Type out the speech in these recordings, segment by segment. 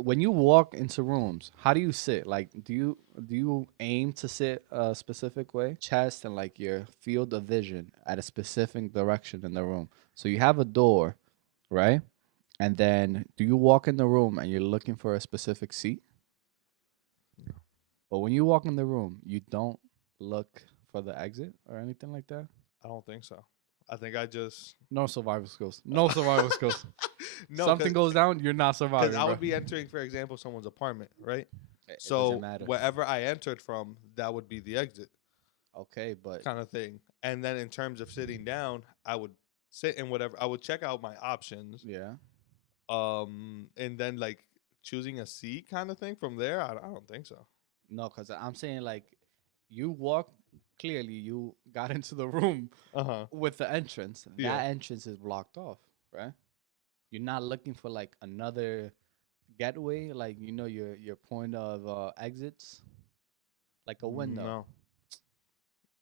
When you walk into rooms, how do you sit? Like, do you aim to sit a specific way, chest and like your field of vision at a specific direction in the room? So you have a door, right? And then do you walk in the room and you're looking for a specific seat? But when you walk in the room, you don't look for the exit or anything like that. I don't think so. I think I just No survival skills. No survival skills. no, Something goes down, you're not because surviving, I bro. would be entering, for example, someone's apartment, right? It doesn't So matter. wherever I entered from, that would be the exit, Okay, but kind of thing. And then in terms of sitting down, I would sit in whatever. I would check out my options, yeah. and then like choosing a seat, kind of thing. From there, I don't think so. No, because I'm saying like you walk clearly, you got into the room Uh huh. with the entrance. Yeah. That entrance is blocked off, right? You're not looking for like another getaway, like your point of exits, like a window. No.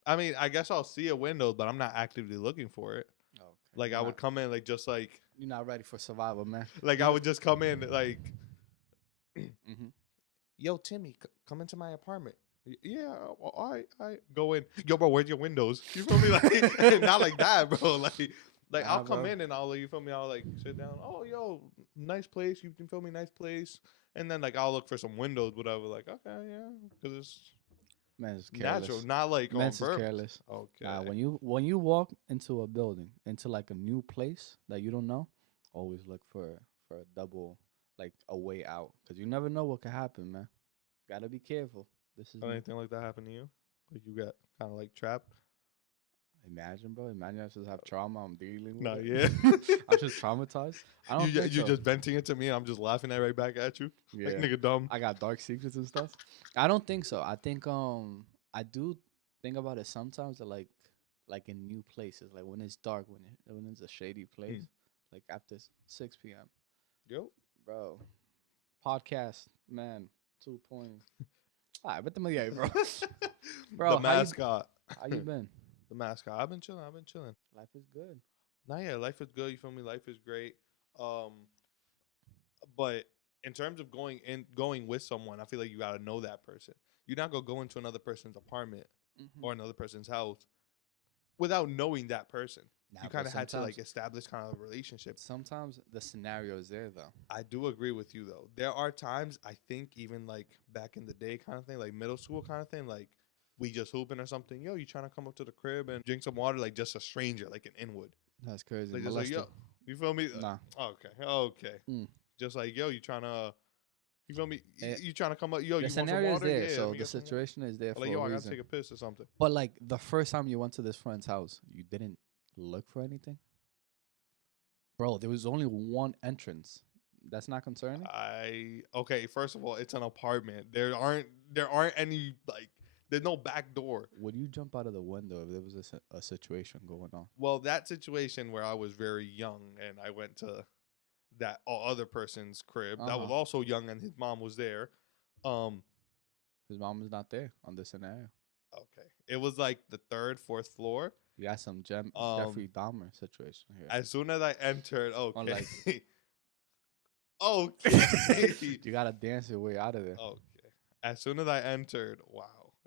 I mean, I guess I'll see a window, but I'm not actively looking for it. Okay, Like I would come in, like just you're not ready for survival, man. like I would just come in, like, Mm-hmm. yo, Timmy, come into my apartment. Yeah, well, I go in. Yo, bro, where's your windows? You feel me? Like not like that, bro. Like I'll Nah, come bro. in and I'll, like, you feel me? I'll like sit down. Oh, yo, nice place. You can feel me? Nice place. And then like I'll look for some windows, whatever. Like okay, yeah, because it's Man's natural, careless. not like on Man's is purpose. careless. Okay. Nah, when you walk into a building, into like a new place that you don't know, always look for a double, like a way out, because you never know what could happen, man. Gotta be careful. This is Anything like that happen to you? Like you got kind of like trapped? imagine, bro. Imagine I just have trauma. I'm dealing with Not it. yet. I'm just traumatized. I don't think You so. just venting it to me, and I'm just laughing at right back at you, like Yeah, nigga dumb. I got dark secrets and stuff. I don't think so. I think I do think about it sometimes. That like in new places, like when it's dark, when it's a shady place, Mm. like after 6 p.m. Yo, Bro, podcast man, 2 point. All right, but the yeah, bro. the Bro, mascot. how you been? The mascot. I've been chilling. I've been chilling. Life is good. Nah, yeah, life is good. You feel me? Life is great. Um, but in terms of going with someone, I feel like you gotta know that person. You're not gonna go into another person's apartment Hmm. or another person's house without knowing that person. Nah, You but kind of had to like establish kind of a relationship. sometimes the scenario is there though. I do agree with you though. There are times I think even like back in the day kind of thing, like middle school kind of thing, like we just hooping or something. Yo, you trying to come up to the crib and drink some water, like just a stranger, like an inwood. That's crazy. Like just like Molested. yo, you feel me? Nah. Okay, okay. Mm. Just like yo, you trying to, you feel me? Eh, You trying to come up? Yo, the you want some scenario is water? there, Yeah, let so me the get some water. situation is there Or like for a yo, I gotta reason. take a piss or something. But like the first time you went to this friend's house, you didn't look for anything, bro. There was only one entrance. That's not concerning. I okay. First of all, it's an apartment. There aren't any like. There's no back door. Would you jump out of the window if there was a situation going on? Well, that situation where I was very young and I went to that other person's crib Uh that huh. was also young and his mom was there. Um, His mom is not there on this scenario. okay, it was like the third, fourth floor. You got some Um, Jeffrey Dahmer situation here. as soon as I entered, On okay, like, okay, you gotta dance your way out of there. okay. As soon as I entered, wow.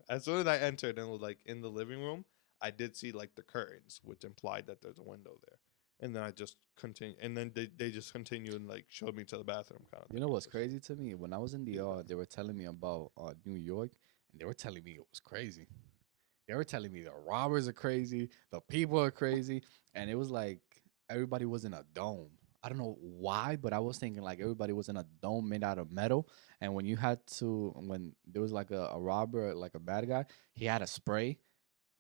As soon as I entered and was like in the living room, I did see like the curtains, which implied that there's a window there. And then I just continue, and then they just continued and like showed me to the bathroom kind of You thing. know It what's was crazy to me? When I was in to the DR, they bathroom. were telling me about New York, and they were telling me it was crazy. They were telling me the robbers are crazy, the people are crazy, and it was like everybody was in a dome. I don't know why, but I was thinking like everybody was in a dome made out of metal. And when there was like a robber, like a bad guy, he had a spray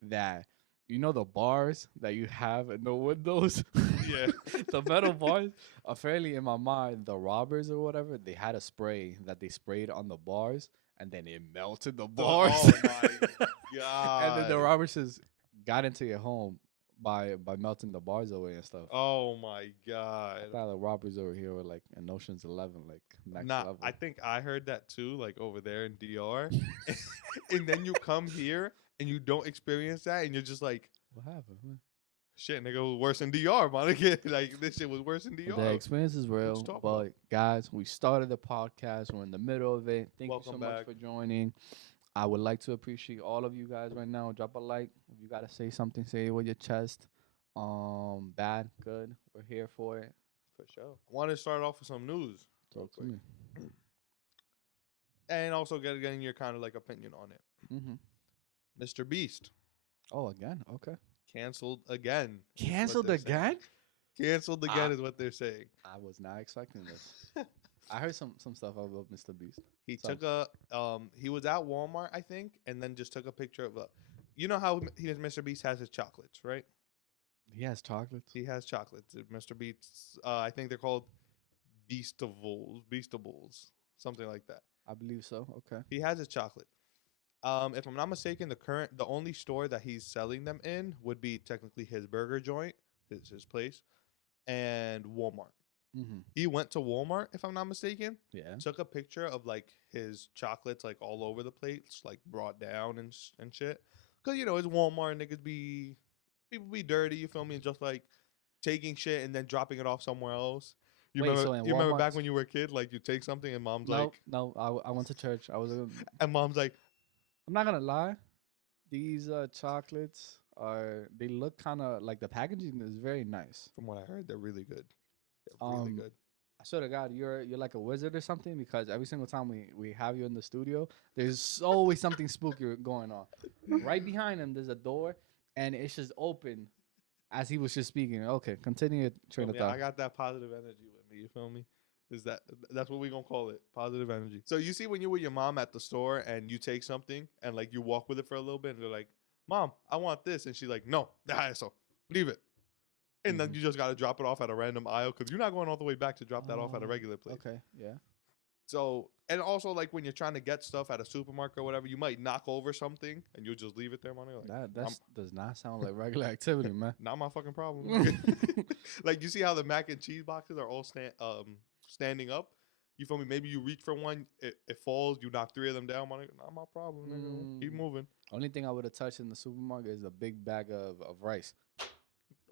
that, the bars that you have in the windows, Yeah. the metal bars. Apparently, in my mind, the robbers or whatever, they had a spray that they sprayed on the bars, and then it melted the bars. Oh my And then the god. robbers just got into your home by melting the bars away and stuff. Oh my I god. thought the robbers over here were like in Ocean's 11, like next Nah, I level. think I heard that too, like over there in DR. And then you come here and you don't experience that, and you're just like, What happened? Man? Shit, nigga, was worse than DR, my nigga. Like this shit was worse than DR. The experience is What you real, talking but about? guys, we started the podcast. We're in the middle of it. Thank you so Welcome much back. for joining. I would like to appreciate all of you guys right now. Drop a like. If you gotta say something, say it with your chest. Bad, good. We're here for it. For sure. I want to start off with some news real Talk to quick. me. And also getting your kind of like opinion on it. Mm-hmm. Mr. Beast Oh, again? Okay. canceled again. Canceled they're saying. again? Canceled again Ah. is what they're saying. I was not expecting this. I heard some stuff about Mr. Beast. He Some. took a he was at Walmart, I think, and then just took a picture of a you know how Mr. Beast has his chocolates, right? He has chocolates. He has chocolates. Mr. Beast's I think they're called Beastables, something like that. I believe so. Okay. He has his chocolate. If I'm not mistaken, the only store that he's selling them in would be technically his burger joint, his place, and Walmart. Mm-hmm. He went to Walmart, if I'm not mistaken, Yeah. took a picture of like his chocolates like all over the place, like brought down and shit. Cause you know it's Walmart, niggas people be dirty. You feel me? And just like taking shit and then dropping it off somewhere else. You Wait, remember? so in You remember back Walmarts- when you were a kid, like you take something and mom's No, like, no. I went to church. and mom's like, I'm not gonna lie. These chocolates they look kind of like the packaging is very nice. from what I heard, they're really good. They're really good. I swear to God, you're like a wizard or something because every single time we have you in the studio, there's always something spooky going on. Right behind him, there's a door, and it's just open as he was just speaking. Okay, continue your train of Feel me? I thought. got that positive energy with me. You feel me? That's what we gonna call it? Positive energy. So you see when you with your mom at the store and you take something and like you walk with it for a little bit and they're like, "Mom, I want this," and she's like, "No, so leave it." And then Mhm. you just gotta drop it off at a random aisle because you're not going all the way back to drop that off at a Oh, regular place. Okay, yeah. So and also like when you're trying to get stuff at a supermarket or whatever, you might knock over something and you'll just leave it there, money. Like, That does not sound like regular activity, man. not my fucking problem. Like you see how the mac and cheese boxes are all standing up. You feel me? Maybe you reach for one, it falls. You knock 3 of them down. Money, not my problem. Nigga. Keep moving. Only thing I would have touched in the supermarket is a big bag of rice.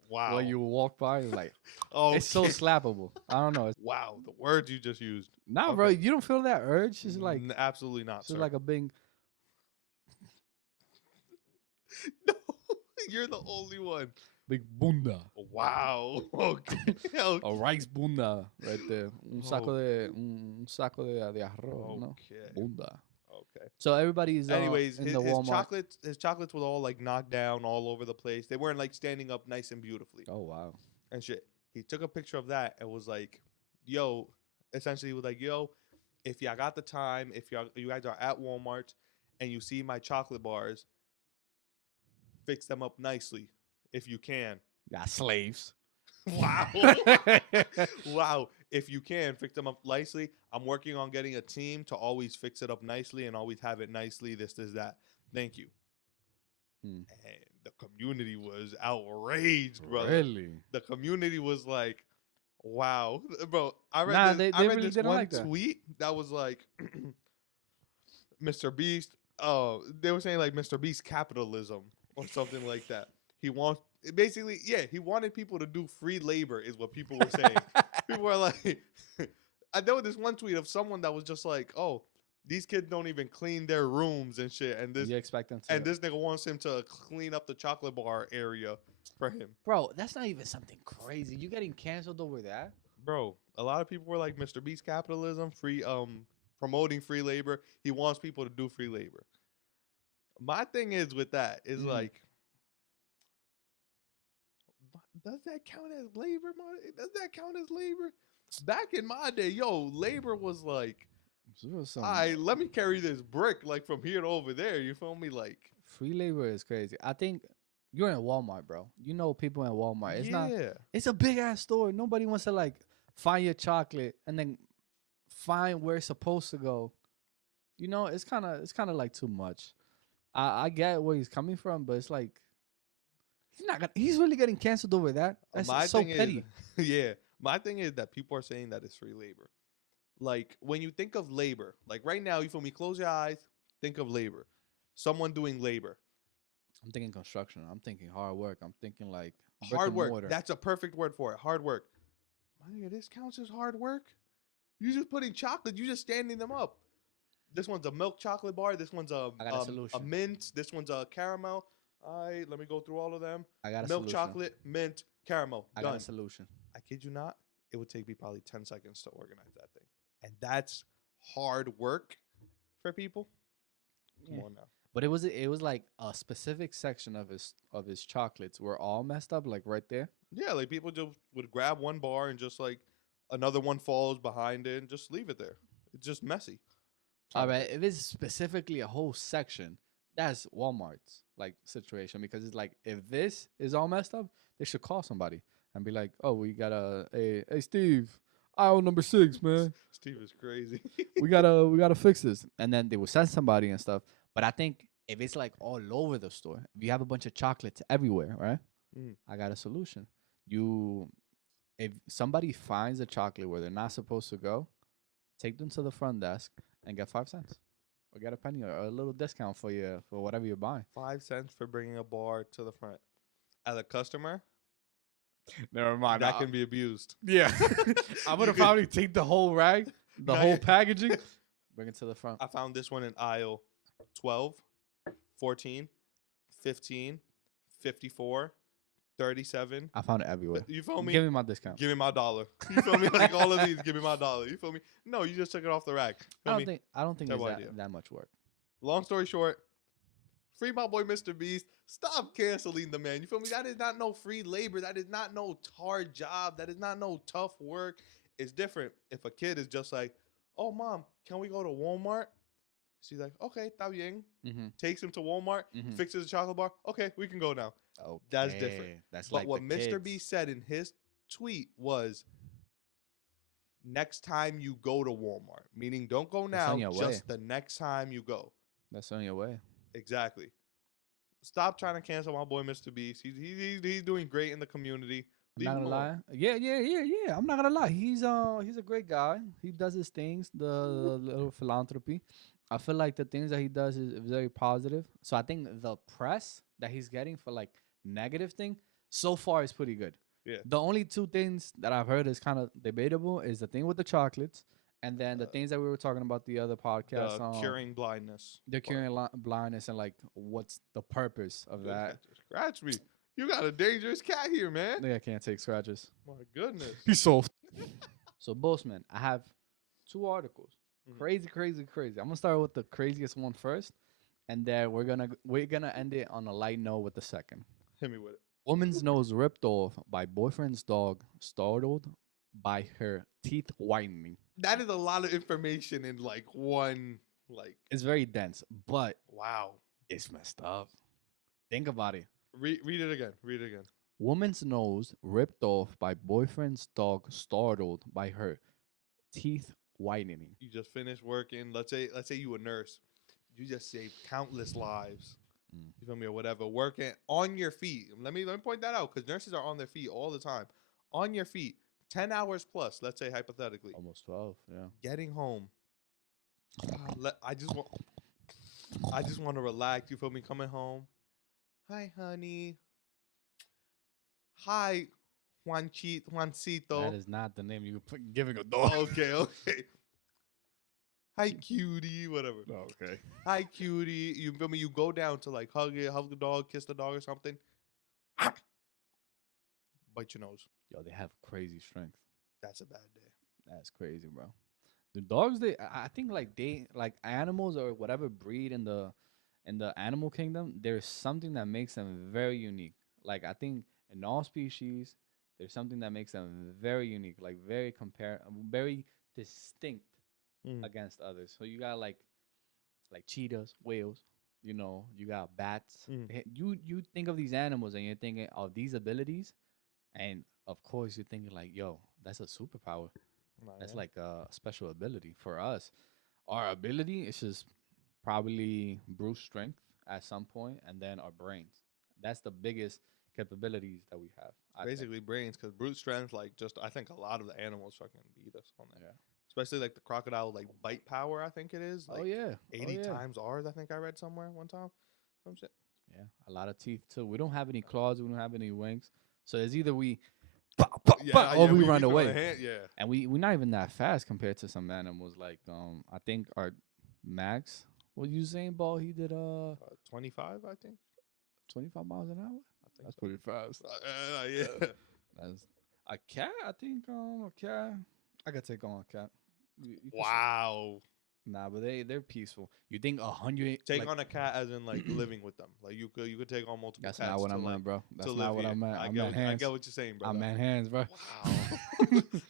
Wow. When you walk by, it's like Oh, it's so slappable. I don't know. wow. The words you just used. Nah, Okay. bro, you don't feel that urge. It's like Absolutely not. it's Sir. like a big. No, you're the only one. Big bunda. Wow. Okay. Okay. A rice bunda right there. Un saco Oh. un saco de arroz, no? Okay. Bunda. Okay. So everybody's Anyways, in his, the Walmart. his chocolates were all like knocked down all over the place. They weren't like standing up nice and beautifully Oh wow. and shit. He took a picture of that and was like, "Yo," essentially he was like, "Yo, if y'all got the time, if you guys are at Walmart and you see my chocolate bars, fix them up nicely if you can." Yeah, slaves. Wow. Wow. If you can, fix them up nicely. I'm working on getting a team to always fix it up nicely and always have it nicely. This, that. Thank you. Hmm. And the community was outraged, brother. Really? The community was like, wow. Bro, I read Nah, this, they I read really this didn't one like that. tweet that was like, Mr. Beast, they were saying like Mr. Beast capitalism or something like that. He wants, basically, yeah, he wanted people to do free labor is what people were saying. People were like, I know this one tweet of someone that was just like, oh, these kids don't even clean their rooms and shit. And this You expect them to? and this nigga wants him to clean up the chocolate bar area for him. Bro, that's not even something crazy. You getting canceled over that? Bro, a lot of people were like Mr. Beast capitalism, free promoting free labor. He wants people to do free labor. My thing is with that is like, does that count as labor? Does that count as labor? Back in my day, yo, labor was like, let me carry this brick like from here to over there. You feel me? Like Free labor is crazy. I think you're in Walmart, bro. You know people in Walmart. It's not. It's a big ass store. Nobody wants to like find your chocolate and then find where it's supposed to go. You know, it's kind of like too much. I get where he's coming from, but it's like he's really getting canceled over that. That's my so thing petty. Is, yeah, my thing is that people are saying that it's free labor. Like when you think of labor, like right now, you feel me? Close your eyes. Think of labor. Someone doing labor. I'm thinking construction. I'm thinking hard work. I'm thinking like brick Hard and work. mortar. That's a perfect word for it. Hard work. My nigga, this counts as hard work. You just putting chocolate. You just standing them up. This one's a milk chocolate bar. This one's I got a a solution. mint. This one's a caramel. All right, let me go through all of them. I got a Milk solution. chocolate, mint, caramel. I got a Done. solution. I kid you not. It would take me probably 10 seconds to organize that thing. And that's hard work for people. Come Yeah. on now. But it was like a specific section of his chocolates were all messed up, like right there. Yeah, like people just would grab one bar and just like another one falls behind it and just leave it there. It's just messy. All Kinda right, crazy. if it's specifically a whole section, that's Walmart's like situation because it's like if this is all messed up, they should call somebody and be like, "Oh, we got hey Steve, aisle number 6, man. Steve is crazy. We gotta fix this." And then they will send somebody and stuff. But I think if it's like all over the store, if you have a bunch of chocolates everywhere, right? Mm. I got a solution. You If somebody finds a chocolate where they're not supposed to go, take them to the front desk and get 5 cents, or get a penny, or a little discount for you for whatever you're buying. 5 cents for bringing a bar to the front. As a customer, Never mind. that can be abused. Yeah, I'm You gonna could- probably take the whole rag, the No, whole yeah. packaging, bring it to the front. I found this one in aisle 12, 14, 15, 54, 37. I found it everywhere. You feel me? Give me my discount. Give me my dollar. You feel me? Like all of these, give me my dollar. You feel me? No, you just took it off the rack. Feel me? I don't think it's Terrible idea. that much work. Long story short, free my boy Mr. Beast. Stop canceling the man. You feel me? That is not no free labor. That is not no hard job. That is not no tough work. It's different if a kid is just like, oh, mom, can we go to Walmart? She's like, okay, está bien. Mm-hmm. Takes him to Walmart, Mm-hmm. fixes a chocolate bar. Okay, we can go now. Okay. That's different. That's But like what the Mr. kids. Beast said in his tweet was, next time you go to Walmart, meaning don't go That's now, on your just way. the next time you go. That's on your way. Exactly. Stop trying to cancel my boy Mr. Beast. He's doing great in the community. I'm Leave not him gonna alone. lie. Yeah. I'm not gonna lie. He's a great guy. He does his things, the little philanthropy. I feel like the things that he does is very positive. So I think the press that he's getting for like negative thing so far is pretty good. Yeah. The only two things that I've heard is kind of debatable is the thing with the chocolates, and then the Uh, things that we were talking about the other podcast. The curing blindness. The part. curing blindness and like what's the purpose of Good that. catch. Scratch me. You got a dangerous cat here, man. Nigga can't take scratches. My goodness. He's soft. So, Bossman, I have 2 articles. Mhm. Crazy. I'm gonna start with the craziest one first, and then we're gonna end it on a light note with the second. Hit me with it. Woman's nose ripped off by boyfriend's dog, startled by her teeth whitening. That is a lot of information in like one. Like, It's very dense, but wow. it's messed up. Think about it. Read it again. Read it again. Woman's nose ripped off by boyfriend's dog, startled by her teeth whitening. You just finished working. Let's say you a nurse. You just saved countless lives. Mm. You feel me or whatever. Working on your feet. Let me point that out because nurses are on their feet all the time. On your feet, 10 hours plus. Let's say hypothetically, Almost 12, yeah. getting home. I just want to relax. You feel me? Coming home. Hi, honey. Hi, Juancito. That is not the name you put giving a dog. Okay. Hi, cutie. Whatever. Okay. Hi, cutie. You feel me? You go down to like hug the dog, kiss the dog or something. Bite your nose. Yo, they have crazy strength. That's a bad day. That's crazy, bro. The dogs, I think like animals or whatever breed in the animal kingdom, there's something that makes them very unique. Like I think in all species, there's something that makes them very unique, like very distinct Mm. against others. So you got like cheetahs, whales, you got bats. Mm. You think of these animals and you're thinking of these abilities, and of course you're thinking like, yo, that's a superpower. That's like a special ability for us. Our ability is just probably brute strength at some point, and then our brains. That's the biggest capabilities that we have. I think. basically brains because brute strength, like just I think a lot of the animals fucking beat us on that. Yeah. Especially like the crocodile, like bite power. I think it is. Like Oh yeah. 80 yeah. times ours. I think I read somewhere one time. Some shit. Yeah, a lot of teeth too. We don't have any claws. We don't have any wings. So it's either we, pow, pow, pow, or we we run throw a away. hand, yeah. And we're not even that fast compared to some animals. Like I think our Max, what Usain Bolt, he did 25, I think. 25 miles an hour. I think That's so. pretty fast. Yeah. That's a cat. I think a cat. I could take on a cat. You could Wow. nah, but they're peaceful. You think 100? Take like, on a cat as in like living with them. Like you could take on multiple That's cats not what to I like meant, bro. to That's live not what here. I meant. I I meant hands. get what you're saying, I brother. meant hands, bro. Wow.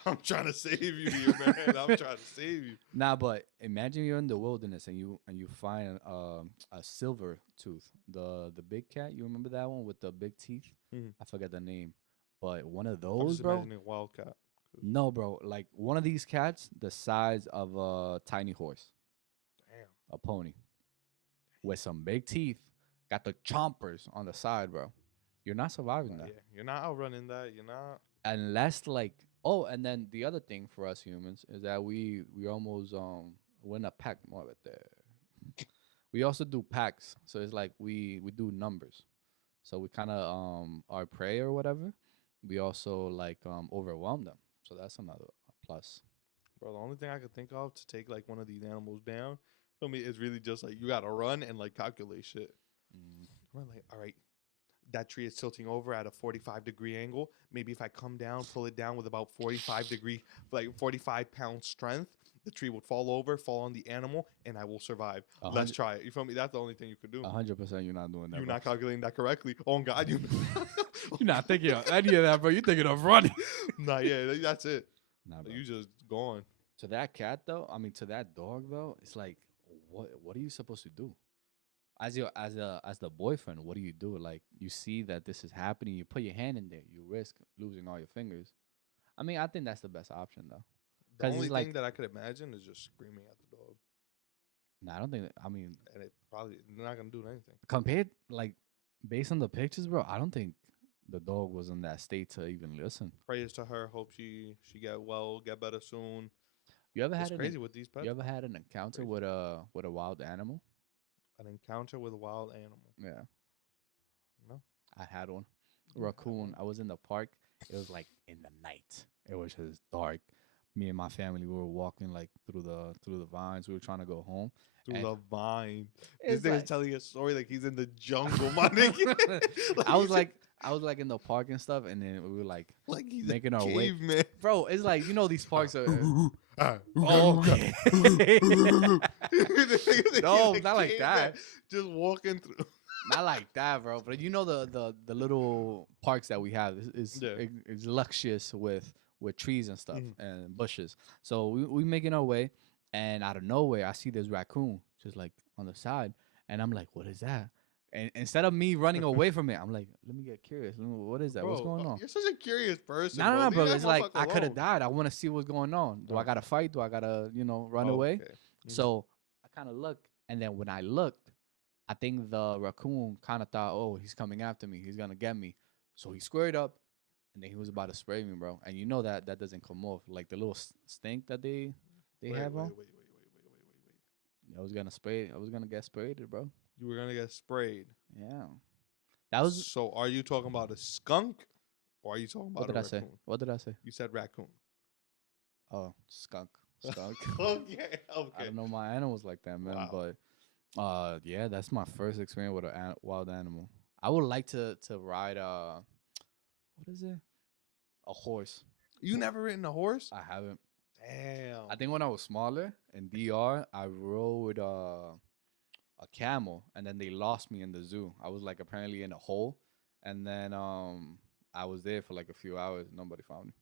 I'm trying to save you here, man. I'm trying to save you. Nah, but imagine you're in the wilderness and you find a silver tooth, the big cat. You remember that one with the big teeth? Mhm. I forget the name, but one of I'm those, just bro. imagining a wildcat. No, bro. Like one of these cats, the size of a tiny horse, Damn. a pony, with some big teeth, got the chompers on the side, bro. You're not surviving that Yeah, you're not outrunning that. You're not. unless like. Oh, and then the other thing for us humans is that we almost win a pack more right there. We also do packs, so it's like we do numbers. So we kind of our prey or whatever. We also like overwhelm them. So that's another plus. Bro, the only thing I could think of to take like one of these animals down, for me, is really just like you gotta run and like calculate shit. Mm. Run like, all right, that tree is tilting over at a 45-degree angle. Maybe if I come down, pull it down with about 45-degree, like 45-pound strength, the tree would fall over, fall on the animal, and I will survive. A Let's hundred- try it. You feel me? That's the only thing you could do. 100% you're not doing that. You're Bro. not calculating that correctly. Oh God, you. You're not thinking of any of that, bro. You're thinking of running. Nah, yeah, that's it. Nah, bro. You just gone. To that cat though, I mean to that dog though, it's like what are you supposed to do? As the boyfriend, what do you do? Like you see that this is happening, you put your hand in there, you risk losing all your fingers. I mean, I think that's the best option though. The 'Cause only it's like thing that I could imagine is just screaming at the dog, nah, I don't think I mean and it probably not gonna do anything. compared like based on the pictures, bro, I don't think the dog was in that state to even listen. Prayers to her. Hope she get well, get better soon. You ever It's had crazy with these pets. you ever had an encounter Crazy. with a wild animal? An encounter with a wild animal. Yeah, No. I had one. You had Raccoon. one. I was in the park. It was like in the night. It was just dark. Me and my family we were walking like through the vines. We were trying to go home. Through And the vine. This it's nigga's like, telling a story like he's in the jungle, my nigga. I was he's like I was like in the park and stuff, and then we were like like he's making a our way. caveman. Bro, it's like these parks are. Ah, Oh, okay. No, He's a not like caveman, that. Just walking through. Not like that, bro. But you know the little parks that we have Yeah. is luxurious with trees and stuff Mhm. and bushes. So we making our way, and out of nowhere, I see this raccoon just like on the side, and I'm like, what is that? And instead of me running away from it, I'm like, let me get curious. What is that? What's Bro, going on? You're such a curious person. No, Leave bro. that It's like motherfucker I could have alone. died. I want to see what's going on. Do I Oh. gotta fight? Do I gotta run Oh, away? okay. Mhm. So I kind of looked, and then when I looked, I think the raccoon kind of thought, "Oh, he's coming after me. He's gonna get me." So he squared up, and then he was about to spray me, bro. And you know that doesn't come off like the little stink that they Wait, have wait, on. wait, wait, wait, wait, wait, wait. I was gonna spray. I was gonna get sprayed, bro. You were gonna get sprayed. Yeah, that was. So are you talking about a skunk, or are you talking What about did a I say? raccoon? What did I say? You said raccoon. Oh, skunk. Skunk. Okay, I okay. don't know my animals like that, man. Wow. But yeah, that's my first experience with a wild animal. I would like to ride what is it? A horse. You never ridden a horse? I haven't. Damn. I think when I was smaller in DR, I rode a camel, and then they lost me in the zoo. I was like apparently in a hole, and then I was there for like a few hours. Nobody found me.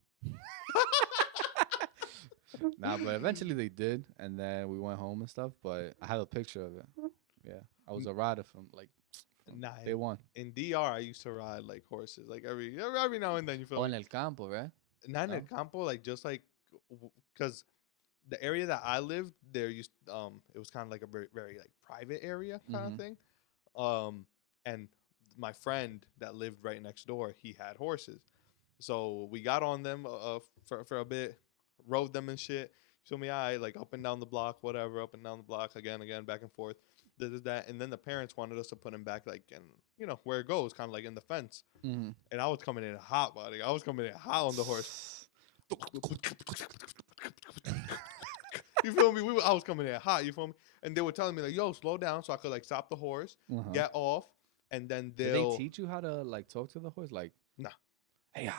Nah, but eventually they did, and then we went home and stuff. But I have a picture of it. Yeah, I was a rider from Nah, day one. in DR, I used to ride like horses, like every now and then. You feel Oh, me? en el campo, right? Not in No? El Campo, like just like because the area that I lived there used it was kind of like a very, very like private area kind Mhm. of thing. And my friend that lived right next door, he had horses, so we got on them for a bit, rode them and shit. Feel me? I like up and down the block, whatever, up and down the block, again, back and forth. This is that, and then the parents wanted us to put him back, like, in, where it goes, kind of like in the fence. Mm-hmm. And I was coming in hot, buddy. I was coming in hot on the horse. You feel me? I was coming in hot. You feel me? And they were telling me like, "Yo, slow down," so I could like stop the horse, get off, and then Did they teach you how to like talk to the horse? Like, nah, hey,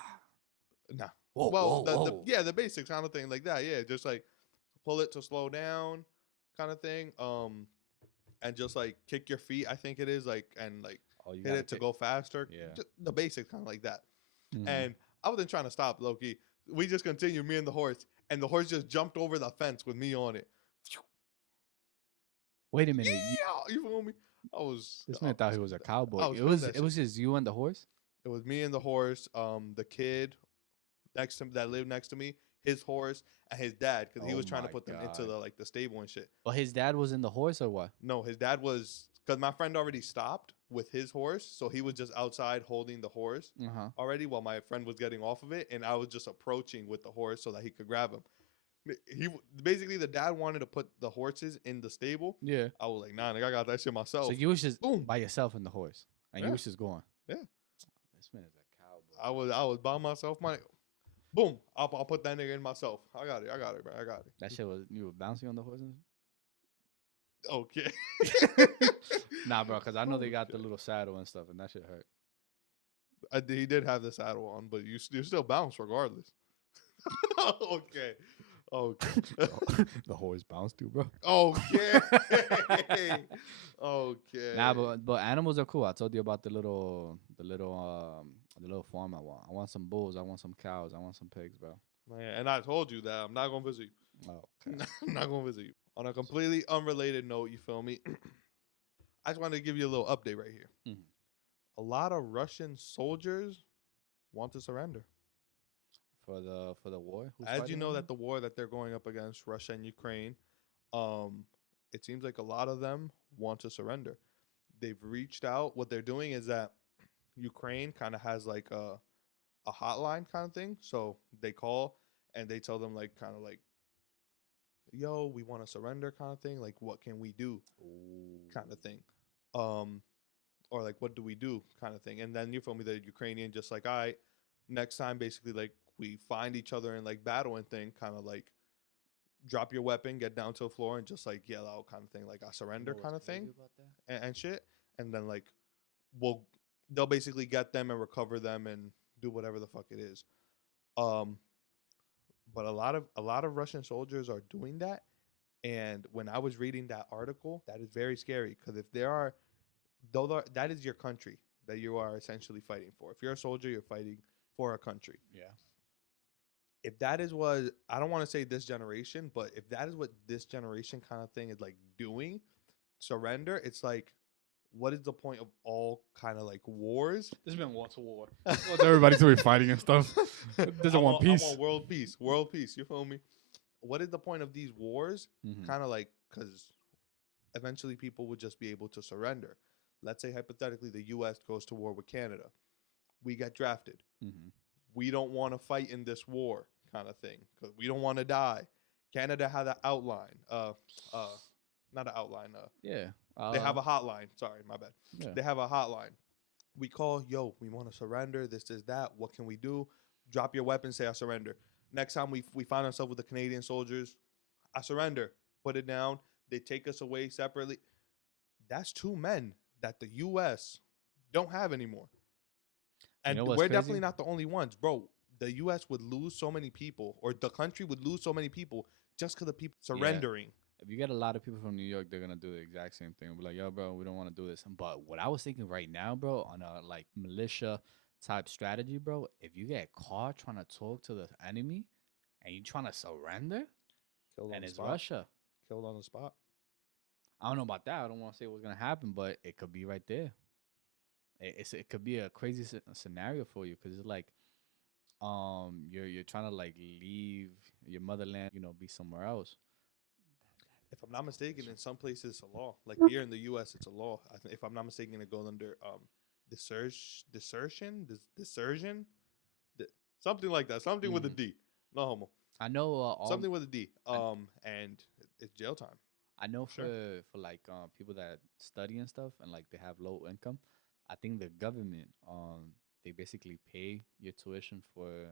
nah. whoa, Well, whoa, whoa. the basics kind of thing like that. Yeah, just like pull it to slow down, kind of thing. And just like kick your feet. I think it is like, and like hit it to go faster. Yeah, just the basics kind of like that. Mm-hmm. And I wasn't trying to stop, Loki. We just continued, me and the horse, and the horse just jumped over the fence with me on it. Wait a minute. Yeah, you feel me? This man thought he was a cowboy. It was was just you and the horse? It was me and the horse, the kid next to that lived next to me, his horse, and his dad, because he was trying to put them into the stable and shit. But his dad was in the horse or what? No, his dad was, because my friend already stopped with his horse, so he was just outside holding the horse already while my friend was getting off of it, and I was just approaching with the horse so that he could grab him. He basically, the dad wanted to put the horses in the stable. Yeah. I was like, nah, nigga, I got that shit myself. So you was just by yourself in the horse, and you was just going. Yeah. This man is a cowboy. I was by myself. Boom. I'll put that nigga in myself. I got it, bro. I got it. That shit was, you were bouncing on the horse? Okay. Nah, bro, because I know they got the little saddle and stuff, and that shit hurt. He did have the saddle on, but you still bounce regardless. Okay. The horse bounced too, bro. Okay. Okay. Nah, but animals are cool. I told you about the little farm I want. I want some bulls. I want some cows. I want some pigs, bro. Man, and I told you that I'm not gonna visit you. Oh, okay. I'm not gonna visit you. On a completely unrelated note, you feel me? I just wanted to give you a little update right here. Mm-hmm. A lot of Russian soldiers want to surrender. For the war? As you know, that the war that they're going up against, Russia and Ukraine, it seems like a lot of them want to surrender. They've reached out. What they're doing is that Ukraine kind of has like a hotline kind of thing. So they call and they tell them like kind of like, yo, we want to surrender kind of thing. Like, what can we do kind of thing. Or like, what do we do kind of thing. And then you feel me, the Ukrainian just like, all right, next time basically like we find each other in like battle and thing, kind of like drop your weapon, get down to the floor and just like yell out kind of thing, like I surrender kind of thing and shit. And then like they'll basically get them and recover them and do whatever the fuck it is. But a lot of Russian soldiers are doing that. And when I was reading that article, that is very scary, because if that is your country that you are essentially fighting for. If you're a soldier, you're fighting for a country. Yeah. If that is what, I don't want to say this generation, but if that is what this generation kind of thing is like doing, surrender, it's like, what is the point of all kind of like wars? This has been war to war. Wants everybody to be fighting and stuff. Doesn't want peace. I want world peace. World peace. You feel me? What is the point of these wars? Kind of like, because eventually people would just be able to surrender. Let's say hypothetically the U.S. goes to war with Canada. We get drafted. We don't want to fight in this war kind of thing because we don't want to die. Canada had an outline. Not an outline. Yeah. They have a hotline. Sorry, my bad. Yeah. They have a hotline. We call, yo, we want to surrender. This is that. What can we do? Drop your weapon. Say I surrender. Next time we find ourselves with the Canadian soldiers, I surrender. Put it down. They take us away separately. That's 2 men that the U.S. don't have anymore. And we're crazy? Definitely not the only ones. Bro, the U.S. would lose so many people, or the country would lose so many people just because of people surrendering. If you get a lot of people from New York, they're going to do the exact same thing. Be like, yo, bro, we don't want to do this. But what I was thinking right now, bro, on a like militia type strategy, bro, if you get caught trying to talk to the enemy and you trying to surrender, and it's Russia. Killed on the spot. I don't know about that. I don't want to say what's going to happen, but it could be right there. It could be a crazy scenario for you, because it's like you're trying to like leave your motherland, be somewhere else. If I'm not mistaken, in some places it's a law. Like here in the U.S., it's a law. If I'm not mistaken, it goes under desertion, something like that. Something with a D. No homo. I know all Something with a D. I, And it's jail time I know for sure. for like people that study and stuff and like they have low income, I think the government they basically pay your tuition for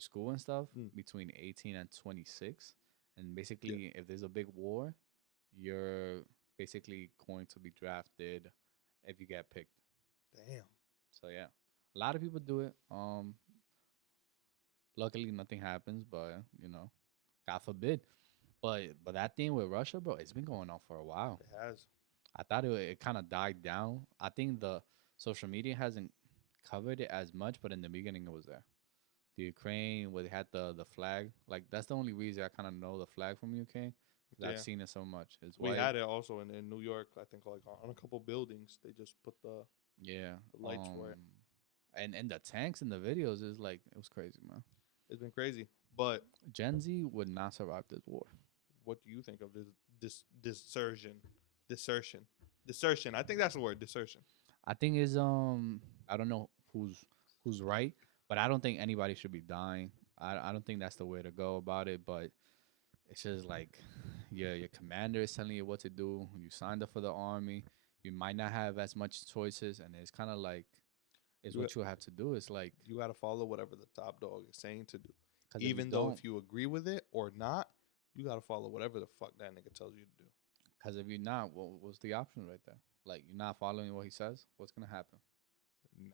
school and stuff Mm, between 18 and 26. And yeah. basically if there's a big war, you're basically going to be drafted if you get picked. Damn. So yeah. A lot of people do it. Luckily nothing happens, but God forbid. But that thing with Russia, bro, it's been going on for a while. It has. I thought it kind of died down. I think the social media hasn't covered it as much, but in the beginning it was there. The Ukraine where they had the flag, like that's the only reason I kind of know the flag from Ukraine because I've Yeah. seen it so much. It's We white, had it also in New York. I think like on a couple buildings, they just put yeah. the lights for it. And the tanks in the videos is like it was crazy, man. It's been crazy. But Gen Z would not survive this war. what do you think of this desertion? Desertion. Desertion. I think that's the word. Desertion. I think is I don't know who's right, but I don't think anybody should be dying. I don't think that's the way to go about it. But it's just like your commander is telling you what to do. You signed up for the army. You might not have as much choices, and it's kind of like it's You what you have to do. It's like you got to follow whatever the top dog is saying to do. because if you Even though don't, if you agree with it or not, you got to follow whatever the fuck that nigga tells you to do. because if you're not, what's the option right there? Like you're not following what he says. What's gonna happen?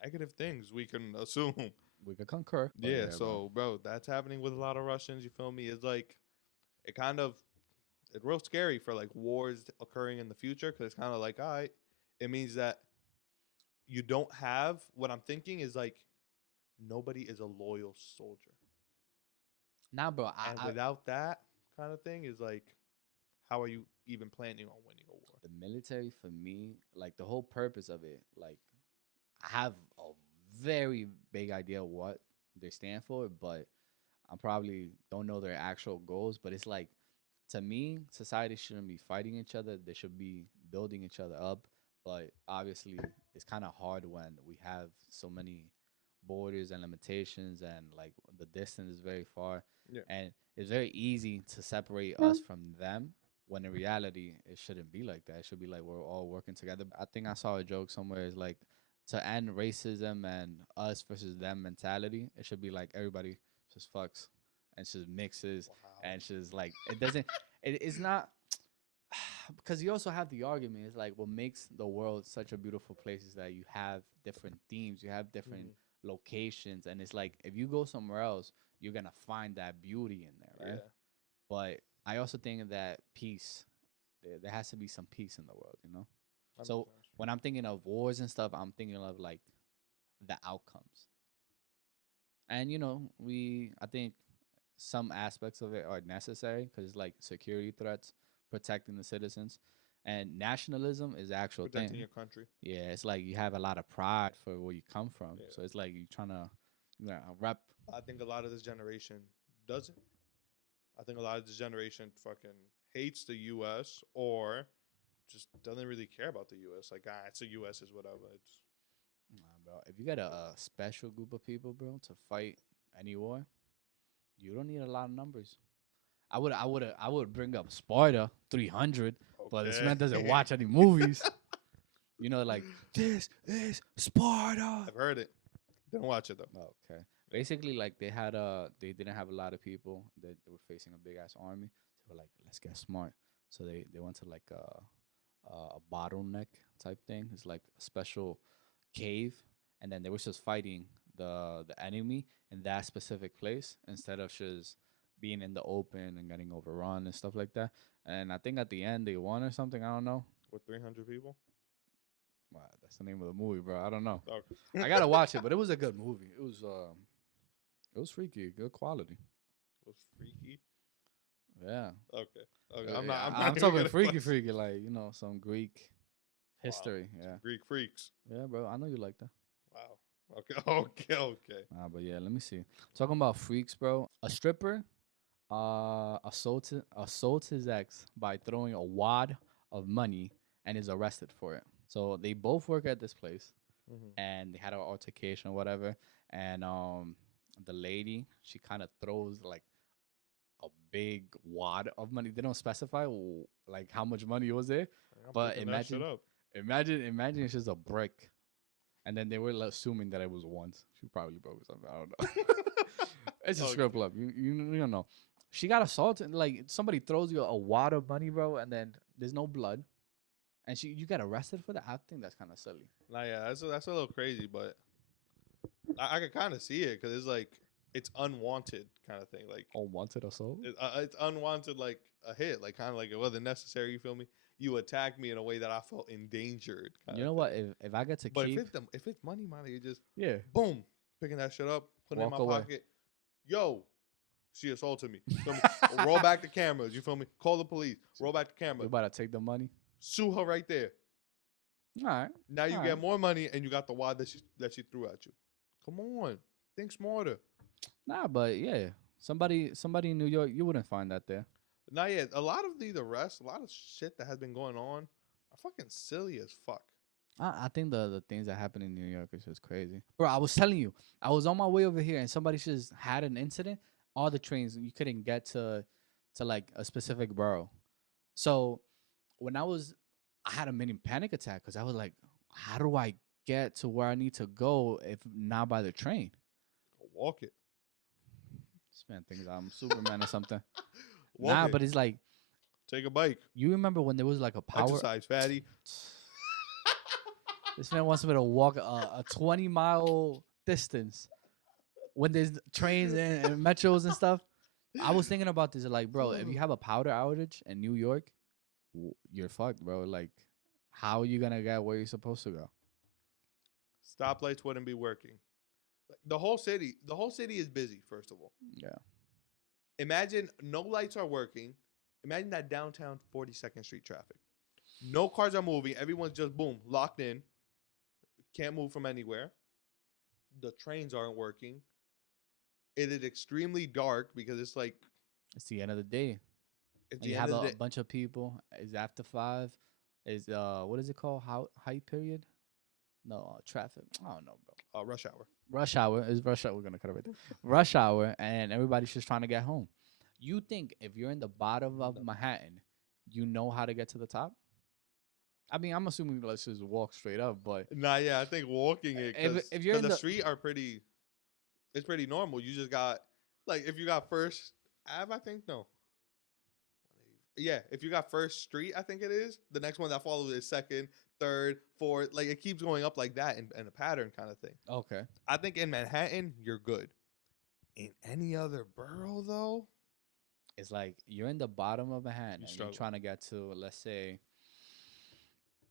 Negative things we can assume. We could concur. But Yeah, yeah, bro. so bro, that's happening with a lot of Russians. You feel me? It's like it kind of it's real scary for like wars occurring in the future because it's kind of like, all right, it means that you don't have what I'm thinking is like nobody is a loyal soldier, Nah, bro. and without that kind of thing is like, how are you even planning on winning a war? The military for me, like the whole purpose of it, like I have a very big idea what they stand for, but I probably don't know their actual goals. But it's like to me, society shouldn't be fighting each other. They should be building each other up. But obviously, it's kind of hard when we have so many borders and limitations, and like the distance is very far, Yeah, and it's very easy to separate us from them. When in reality, it shouldn't be like that. It should be like we're all working together. I think I saw a joke somewhere. It's like to end racism and us versus them mentality. It should be like everybody just fucks and just mixes wow, and just like it doesn't. It's not because you also have the argument. It's like what makes the world such a beautiful place is that you have different themes, you have different hmm locations, and it's like if you go somewhere else, you're gonna find that beauty in there, right? yeah, But I also think that peace, there has to be some peace in the world, you know. that makes So sense. when I'm thinking of wars and stuff, I'm thinking of like the outcomes, and I think some aspects of it are necessary because it's like security threats, protecting the citizens, and nationalism is the actual Protecting thing. your country. Yeah, it's like you have a lot of pride for where you come from, Yeah, so it's like you trying to rep. I think a lot of this generation doesn't. I think a lot of this generation fucking hates the U.S. or just doesn't really care about the U.S. Like, it's the U.S. is whatever. It's Nah, bro. If you got a special group of people, bro, to fight any war, you don't need a lot of numbers. I would bring up Sparta 300, but this man doesn't okay. watch any movies. Like this is Sparta. I've heard it. Didn't watch it though. Okay. Basically, like they didn't have a lot of people. They were facing a big ass army. They were like, let's get smart. So they went to like a bottleneck type thing. It's like a special cave, and then they were just fighting the enemy in that specific place instead of just being in the open and getting overrun and stuff like that. And I think at the end they won or something. I don't know. With 300 people. Wow, that's the name of the movie, bro. I don't know. Okay. I gotta watch it, but it was a good movie. It was freaky, good quality. Was freaky. Yeah. Okay. Okay. I'm Yeah, not. I'm I'm not even talking gonna freaky, question. freaky, like some Greek Wow. history. Yeah, Greek freaks. yeah, bro. I know you like that. Wow. Okay. Okay. Okay. But yeah, let me see. Talking about freaks, bro. A stripper, assaults his ex by throwing a wad of money and is arrested for it. So they both work at this place, hmm and they had an altercation or whatever. And the lady, she kind of throws like a big wad of money. They don't specify like how much money was there, I'm but looking that shit up. imagine it's just a brick, and then they were assuming that it was once. She probably broke something. I don't know. It's a strip Okay. club. You don't know. She got assaulted. Like somebody throws you a wad of money, bro, and then there's no blood, and you get arrested for that. I think that's kind of silly. Nah, yeah, that's a little crazy, but I can kind of see it because it's like it's unwanted kind of thing. Like Unwanted assault. it's unwanted, like a hit, like kind of like it wasn't necessary. You feel me? You attacked me in a way that I felt endangered. You know what? If I get to But keep, if it's money, you just yeah, boom, picking that shit up, putting it in walk my away. pocket. Yo, she assaulted me. Feel me? Roll back the cameras. You feel me? Call the police. Roll back the You camera. about to take the money? Sue her right there. All right. Now you All get right. more money and you got the wad that she threw at you. Come on, think smarter. Nah, but yeah, somebody in New York, you wouldn't find that there. Not yet. A lot of these arrests, a lot of shit that has been going on, are fucking silly as fuck. I think the things that happen in New York is just crazy, bro. I was telling you, I was on my way over here, and somebody just had an incident. All the trains you couldn't get to like a specific borough. So when I had a mini panic attack because I was like, how do I get to where I need to go if not by the train? Go walk it. This man thinks I'm Superman or something. Walk Nah, it. but it's like Take a bike. you remember when there was like a power. Exercise, fatty. This man wants me to walk a 20-mile distance when there's trains and metros and stuff. I was thinking about this, like, bro, if you have a power outage in New York, you're fucked, bro. Like, how are you gonna get where you're supposed to go? Stoplights wouldn't be working. Like, the whole city is busy. First of all, Yeah, imagine no lights are working. Imagine that downtown 42nd Street traffic. No cars are moving. Everyone's just boom locked in. Can't move from anywhere. The trains aren't working. It is extremely dark because it's like it's the end of the day. it's And you the have end of the a day. bunch of people. It's after 5. Is what is it called? How high period? No, traffic. I don't know, bro. Rush hour. Rush hour is rush hour. We're gonna cut it right there. Rush hour, and everybody's just trying to get home. You think if you're in the bottom of No. Manhattan, you know how to get to the top? I mean, I'm assuming let's just walk straight up, but Nah, yeah, I think walking it if you're in the the street are pretty. It's pretty normal. You just got like if you got First Ave, I think no. Yeah, if you got First Street, I think it is. The next one that follows is Second, Third, Fourth. Like it keeps going up like that in a pattern kind of thing. okay, I think in Manhattan you're good. In any other borough though, it's like you're in the bottom of Manhattan and you're struggle. trying to get to, let's say,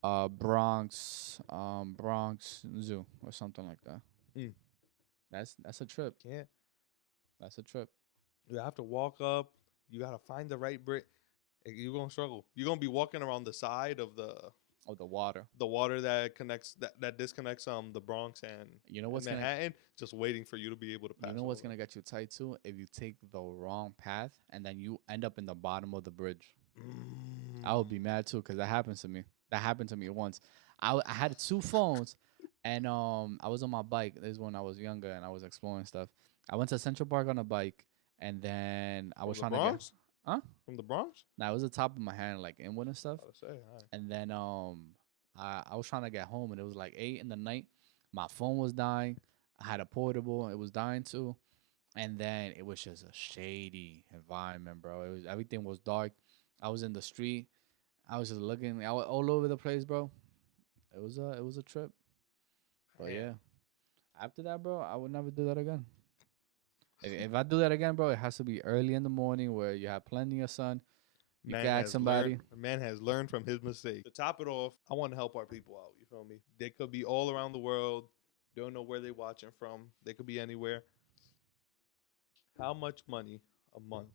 Bronx Zoo or something like that. Mm. That's a trip. Can't. That's a trip. You have to walk up. You gotta find the right brick. You're gonna struggle. You're gonna be walking around the side of Oh, the water. the water that connects that disconnects the Bronx and You know what's gonna Manhattan, just waiting for you to be able to pass. you know what's over. gonna get you tight too? If you take the wrong path and then you end up in the bottom of the bridge. I would be mad too because that happens to me. That happened to me once. I had 2 phones, and I was on my bike. This is when I was younger and I was exploring stuff. I went to Central Park on a bike, and then I was From trying the to get. Bronx? Huh? From the Bronx? Now it was the top of my hand, like Inwood and stuff. I would say, all right. And then I was trying to get home, and it was like 8 in the night. My phone was dying. I had a portable. It was dying too. And then it was just a shady environment, bro. It was everything was dark. I was in the street. I was just looking. I was all over the place, bro. It was a trip. But Man. yeah, after that, bro, I would never do that again. If I do that again, bro, it has to be early in the morning where you have plenty of sun. You can ask somebody. Man has learned from his mistake. To top it off, I want to help our people out. You feel me? They could be all around the world. Don't know where they're watching from. They could be anywhere. How much money a month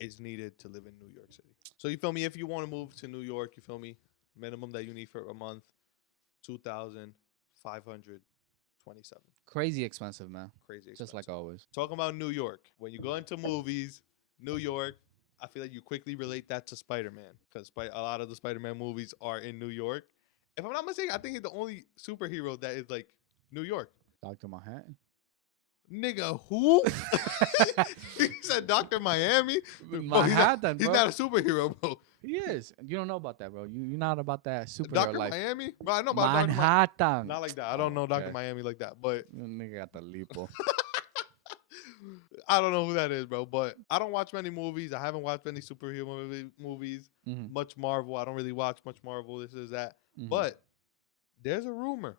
is needed to live in New York City? So you feel me? If you want to move to New York, you feel me? Minimum that you need for a month, 2,527. Crazy expensive, man. Crazy. Just like always. Talking about New York, when you go into movies, New York, I feel like you quickly relate that to Spider-Man because a lot of the Spider-Man movies are in New York. If I'm not mistaken, I think he's the only superhero that is like New York. Dr. Manhattan. Nigga, who? He said Dr. Miami? Bro, Manhattan, he's bro. not a superhero, bro. He is. You don't know about that, bro. You're not about that superhero Dr. life. Miami? Bro, I know about Dr. Miami. Manhattan. Not like that. I don't know Dr. Okay. Miami like that, but You nigga got the lipo. I don't know who that is, bro. But I don't watch many movies. I haven't watched many superhero movies. Mhm. Much Marvel. I don't really watch much Marvel. This is that. Mhm. But there's a rumor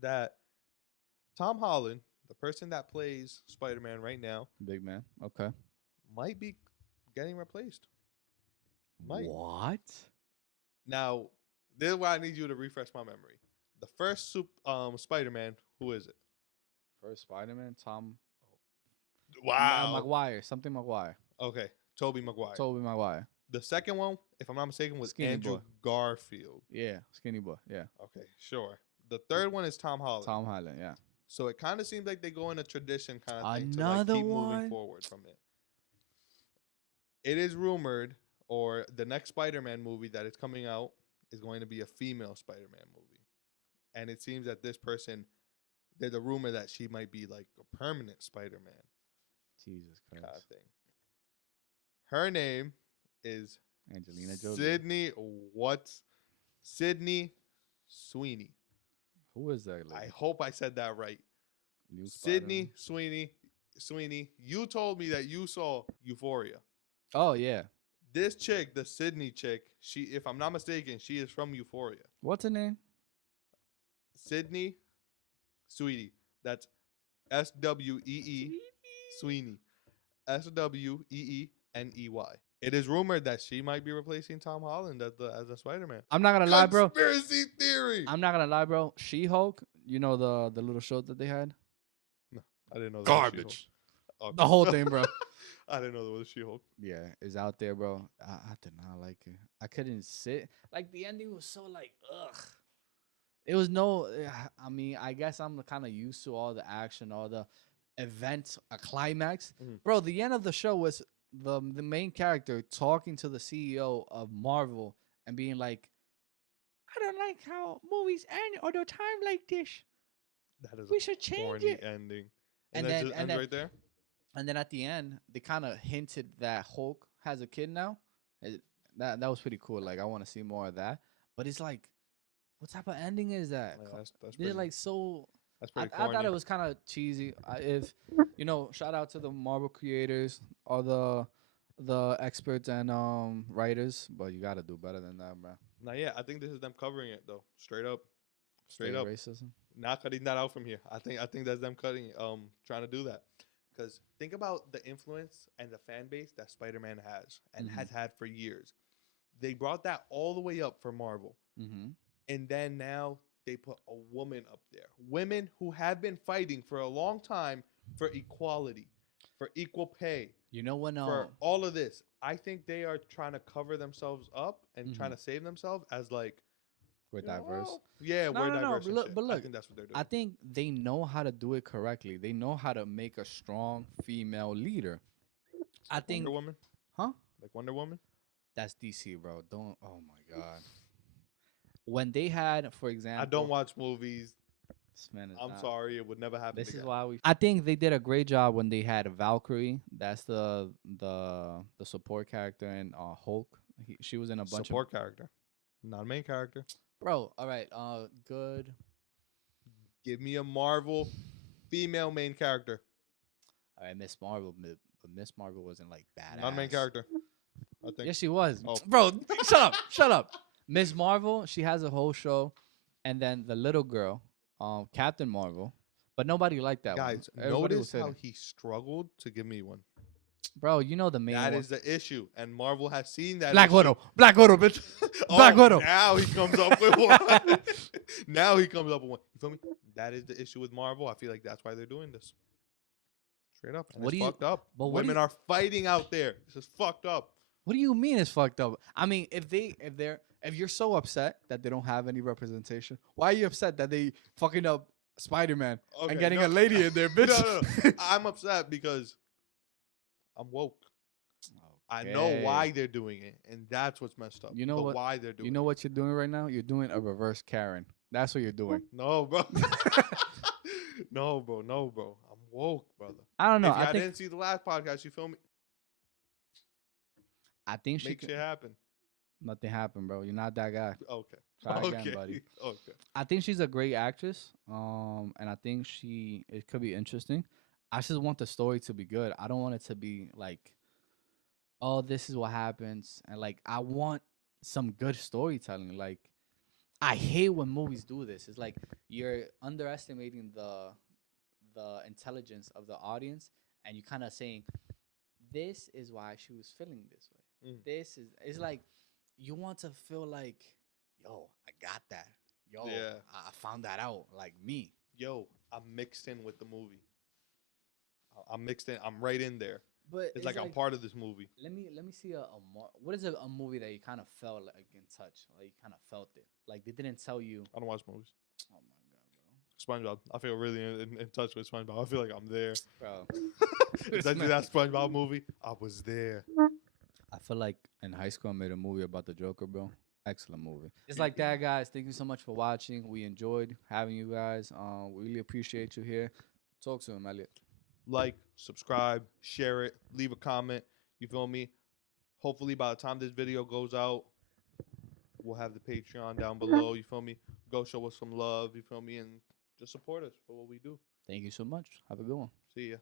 that Tom Holland, the person that plays Spider-Man right now, Big man. Okay. might be getting replaced. Might. What? Now, this is why I need you to refresh my memory. The first Spider-Man, who is it? First Spider-Man, Tom Wow. Maguire. Something Maguire. Okay, Tobey Maguire. Tobey Maguire. The second one, if I'm not mistaken, was Skinny Andrew boy. Garfield. Yeah. Skinny boy. Yeah. Okay, sure. The third one is Tom Holland. Tom Holland. Yeah. So it kind of seems like they go in a tradition kind of thing Another to like keep one? moving forward from it. It is rumored, or the next Spider-Man movie that is coming out is going to be a female Spider-Man movie. And it seems that this person, there's a rumor that she might be like a permanent Spider-Man Jesus Christ. kind of thing. Her name is Angelina Jolie. Sydney Sweeney. Who is that lady? I hope I said that right. New Sydney Spider-Man? Sweeney. You told me that you saw Euphoria. Oh yeah. This chick, the Sydney chick, she, if I'm not mistaken, she is from Euphoria. What's her name? Sydney Sweeney. That's Swee Sweeney. Sweenney. It is rumored that she might be replacing Tom Holland as a Spider-Man. I'm not gonna lie, bro. Conspiracy theory. I'm not gonna lie, bro. She-Hulk. You know the little show that they had. I didn't know that. Garbage. Was She-Hulk. The whole thing, bro. I didn't know there was She-Hulk. Yeah, it's out there, bro. I did not like it. I couldn't sit. Like the ending was so like ugh. It was no. I mean, I guess I'm kind of used to all the action, all the events, a climax, bro. The end of the show was the main character talking to the CEO of Marvel and being like, "I don't like how movies end or the time like this. That is We should change corny it." ending. And that then- just and ends then- right there. And then at the end, they kind of hinted that Hulk has a kid now. That was pretty cool. Like I want to see more of that. But it's like, what type of ending is that? Yeah, that's They're pretty, like so. that's I pretty corny. thought it was kind of cheesy. If shout out to the Marvel creators, all the experts and writers, but you gotta do better than that, bro. Not yet. I think this is them covering it though. Straight up. Straight up. Racism. Not cutting that out from here. I think that's them trying to do that. Because think about the influence and the fan base that Spider-Man has and has had for years. They brought that all the way up for Marvel. Mm-hmm. And then now they put a woman up there. Women who have been fighting for a long time for equality, for equal pay, You know when for all of this. I think they are trying to cover themselves up and trying Mhm. to save themselves as like, we're you know, diverse. well, yeah, No, we're no, no, diverse. but and look- shit. but I look, think that's what they're doing. I think they know how to do it correctly. They know how to make a strong female leader. I Like think, Wonder Woman, huh? like Wonder Woman. That's DC, bro. Don't. Oh my god. When they had, for example, I don't watch movies. This man is I'm not- sorry, it would never happen. This again. is why we. I think they did a great job when they had Valkyrie. That's the support character in Hulk. She was in a bunch support character, not a main character. of. Bro, all right. Good. Give me a Marvel female main character, All right, Miss Marvel, but Miss Marvel wasn't like badass. not a main character. I think. Yes, she was. Oh. Bro, shut up. Shut up. Miss Marvel, she has a whole show. And then the little girl, Captain Marvel. But nobody liked that Guys, one. Everybody notice was how hating. he struggled to give me one. Bro, you know the main That one. is the issue, and Marvel has seen that. Black issue. Widow. Black Widow, bitch. Oh, Black Widow. Now he comes up with one. Now he comes up with one. You feel me? That is the issue with Marvel. I feel like that's why they're doing this. Straight up. And What it's do you- fucked up. but what do Women you- are fighting out there. This is fucked up. What do you mean it's fucked up? I mean, if you're so upset that they don't have any representation, why are you upset that they fucking up Spider-Man Okay, and getting no. a lady in there, bitch? No. I'm upset because I'm woke. I know Okay. why they're doing it, and that's what's messed up. You know but what- why they're doing You know what you're doing right now? You're doing a reverse Karen. That's what you're doing. it. No, bro. No, bro. I'm woke, brother. I don't know. If y'all didn't see the last podcast, you feel me? I think she Make could. shit happen. Nothing happened, bro. You're not that guy. Okay. Try okay. again, buddy. Okay. I think she's a great actress. And I think it could be interesting. I just want the story to be good. I don't want it to be like, oh, this is what happens, and like I want some good storytelling. Like I hate when movies do this. It's like you're underestimating the intelligence of the audience, and you kind of saying this is why she was feeling this way. This is it's like you want to feel like, yo, I got that. Yo, Yeah. I found that out. Like me. Yo, I'm mixed in with the movie. I'm mixed in. I'm right in there. But It's like I'm part of this movie. Let me see a more. What is a movie that you kind of felt like in touch? Like you kind of felt it. Like they didn't tell you. I don't watch movies. Oh my god, SpongeBob. I feel really in touch with SpongeBob. I feel like I'm there. bro. Did I do that SpongeBob movie? I was there. I feel like in high school I made a movie about the Joker, bro. Excellent movie. It's like that, guys. Thank you so much for watching. We enjoyed having you guys. We really appreciate you here. Talk to him, Elliot. Like, subscribe, share it, leave a comment. You feel me? Hopefully by the time this video goes out, we'll have the Patreon down below. You feel me? Go show us some love. You feel me? And just support us for what we do. Thank you so much. Have a good one. See ya.